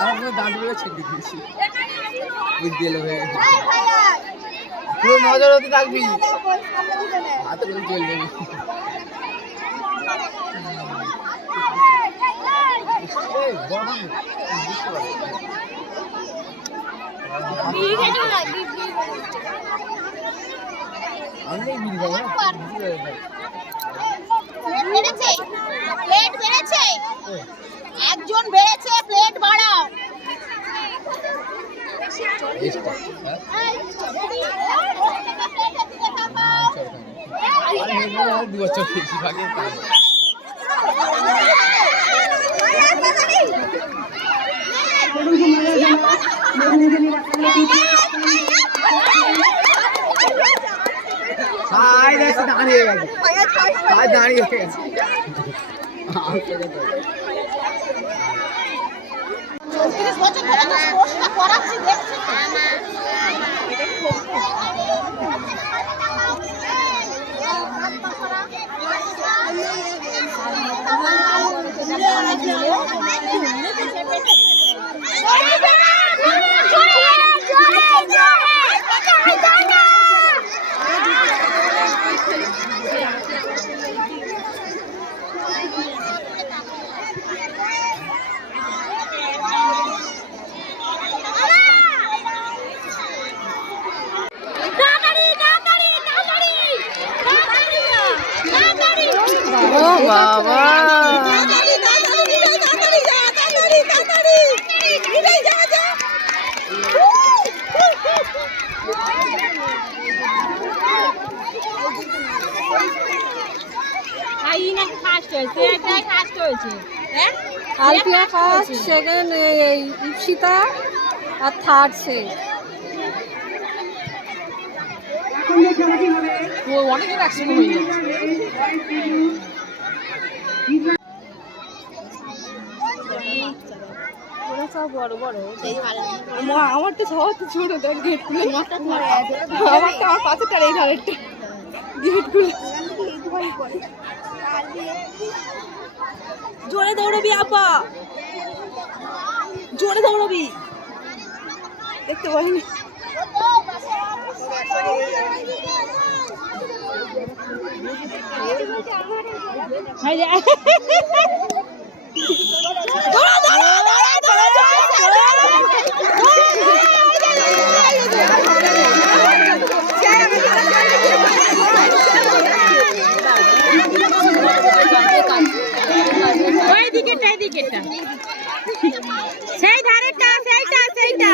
আমার দাঁত ছেড়ে দিয়েছি। বুঝতে এলো হয়ে পুরো নজর হতে থাকবি। হাতে চলবে না। বেড়েছে? একজন বেড়েছে? দু বছর বেশি ভাগে তাই। দাঁড়িয়ে গেছে দাঁড়িয়ে গেছে বাবা আলপিয়া ফার্স্ট সেকেন্ড ইপসিতা আর থার্ড সে। অনেকের একসঙ্গে হয়ে যাচ্ছে ওরা সব বড় বড় মা আমারটা সবার তো ছোট দেখ গেট খুলে আমারটা আমার পাশেরটার এই ধারেরটা গেট খুলে জোরে দৌড়বি আপা। জোরে দৌড়বি। দেখতে এদিকেটা এদিকেটা সেই ধারেটা সেইটা সেইটা।